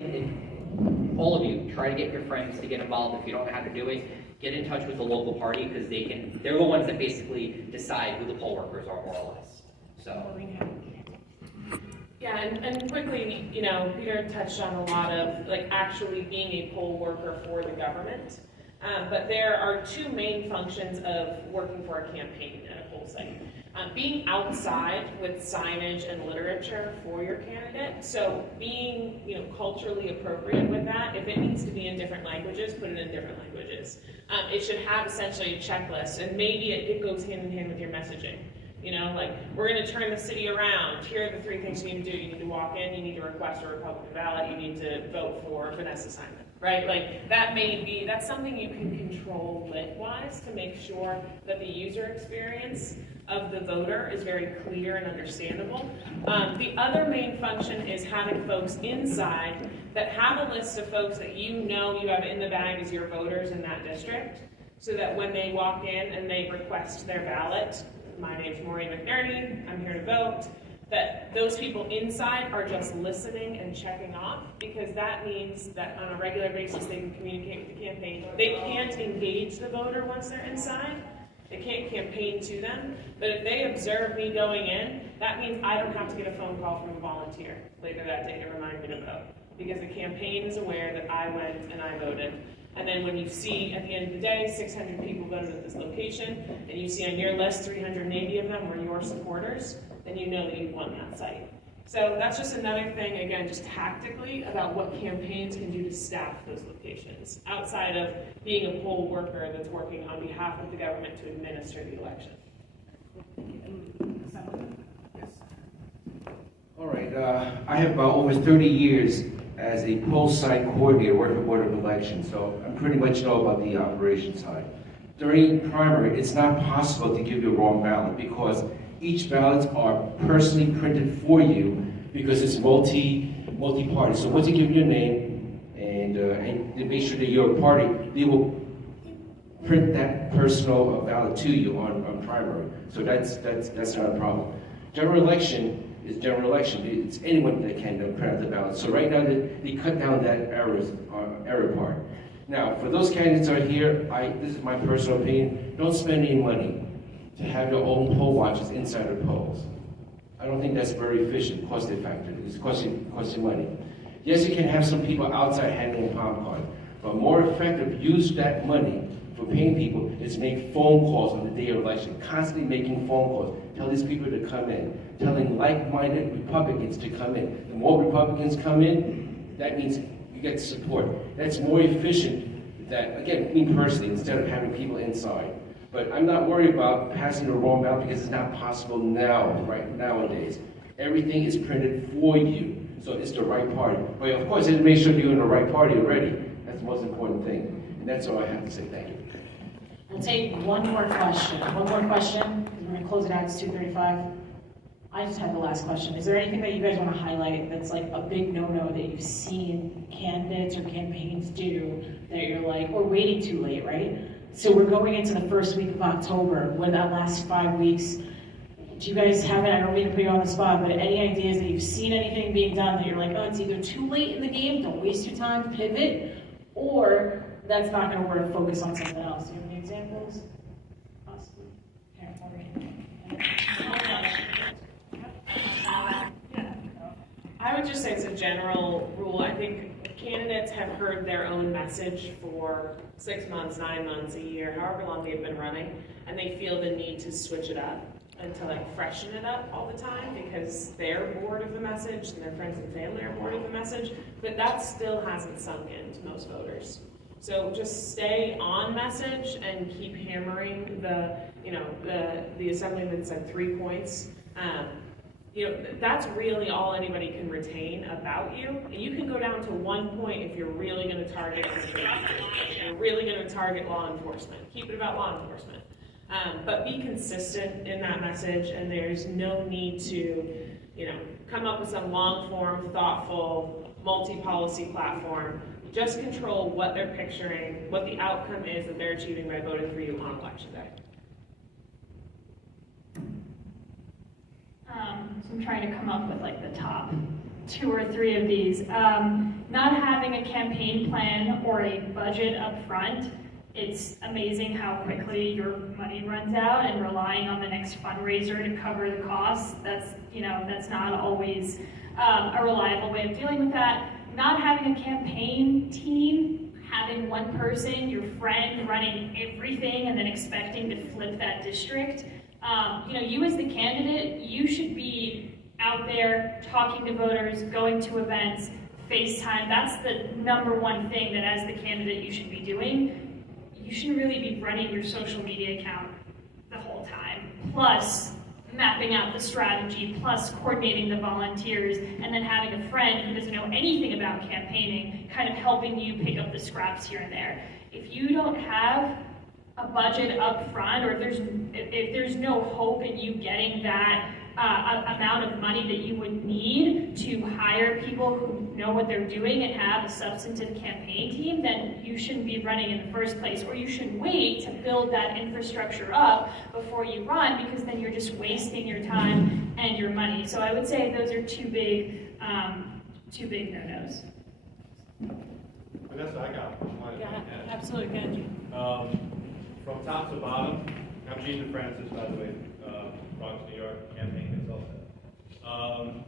all of you, try to get your friends to get involved. If you don't know how to do it, get in touch with the local party, because they're the ones that basically decide who the poll workers are, more or less. So. Yeah, and quickly, you know, Peter touched on a lot of like actually being a poll worker for the government. But there are two main functions of working for a campaign at a poll site. Being outside with signage and literature for your candidate. So being, you know, culturally appropriate with that. If it needs to be in different languages, put it in different languages. It should have essentially a checklist, and maybe it goes hand in hand with your messaging. You know, like, we're going to turn the city around. Here are the 3 things you need to do. You need to walk in, you need to request a Republican ballot, you need to vote for Vanessa4NY, right? Like, that's something you can control lit-wise to make sure that the user experience of the voter is very clear and understandable. The other main function is having folks inside that have a list of folks that you know you have in the bag as your voters in that district, so that when they walk in and they request their ballot, my name's Maureen McNerney, I'm here to vote, that those people inside are just listening and checking off, because that means that on a regular basis they can communicate with the campaign. They can't engage the voter once they're inside. They can't campaign to them, but if they observe me going in, that means I don't have to get a phone call from a volunteer later that day to remind me to vote, because the campaign is aware that I went and I voted. And then when you see at the end of the day 600 people voted at this location, and you see on your list 380 of them were your supporters, then you know that you won that site. So that's just another thing, again, just tactically about what campaigns can do to staff those locations, outside of being a poll worker that's working on behalf of the government to administer the election. All right, I have over 30 years as a poll site coordinator working for Board of Elections, so I pretty much know about the operation side. During primary, it's not possible to give you a wrong ballot, because each ballots are personally printed for you, because it's multi-party. So once you give your name and they make sure that you're a party, they will print that personal ballot to you on primary. So that's not a problem. General election is general election. It's anyone that can print out the ballot. So right now they cut down that error part. Now, for those candidates that are here, this is my personal opinion, don't spend any money to have your own poll watchers inside the polls. I don't think that's very efficient, cost effective. It's costing money. Yes, you can have some people outside handling palm cards, but more effective, use that money for paying people is make phone calls on the day of election, constantly making phone calls, tell these people to come in, telling like-minded Republicans to come in. The more Republicans come in, that means you get support. That's more efficient than, again, me personally, instead of having people inside. But I'm not worried about passing the wrong ballot, because it's not possible nowadays. Everything is printed for you, so it's the right party. But of course, it make sure you're in the right party already. That's the most important thing. And that's all I have to say. Thank you. We'll take one more question. One more question. We're going to close it out. It's 2:35. I just have the last question. Is there anything that you guys want to highlight that's like a big no-no that you've seen candidates or campaigns do that you're like, we're waiting too late, right? So we're going into the first week of October, where that last 5 weeks. Do you guys have it? I don't mean to put you on the spot, but any ideas that you've seen anything being done that you're like, oh, it's either too late in the game, don't waste your time, pivot, or that's not going to work, focus on something else? Do you have any examples? Possibly. Here, over here. I would just say as a general rule, I think candidates have heard their own message for 6 months, 9 months, a year, however long they've been running, and they feel the need to switch it up and to like freshen it up all the time, because they're bored of the message and their friends and family are bored of the message, but that still hasn't sunk into most voters. So just stay on message and keep hammering the assemblyman said 3 points. That's really all anybody can retain about you. You can go down to 1 point if you're really going to target you're really going to target law enforcement. Keep it about law enforcement. But be consistent in that message, and there's no need to, come up with some long-form, thoughtful, multi-policy platform. Just control what they're picturing, what the outcome is that they're achieving by voting for you on election day. So I'm trying to come up with like the top 2 or 3 of these. Not having a campaign plan or a budget up front, it's amazing how quickly your money runs out, and relying on the next fundraiser to cover the costs, that's not always a reliable way of dealing with that. Not having a campaign team, having one person, your friend, running everything and then expecting to flip that district. You as the candidate, you should be out there talking to voters, going to events, FaceTime. That's the #1 thing that as the candidate you should be doing. You shouldn't really be running your social media account the whole time. Plus, mapping out the strategy, plus coordinating the volunteers, and then having a friend who doesn't know anything about campaigning kind of helping you pick up the scraps here and there. If you don't have a budget up front, or if there's no hope in you getting that amount of money that you would need to hire people who know what they're doing and have a substantive campaign team, then you shouldn't be running in the first place, or you should wait to build that infrastructure up before you run, because then you're just wasting your time and your money. So I would say those are two big no-nos. Vanessa, I got one. Yeah, absolutely, good. From top to bottom, I'm Gene DeFrancis, by the way, Bronx, New York, campaign consultant.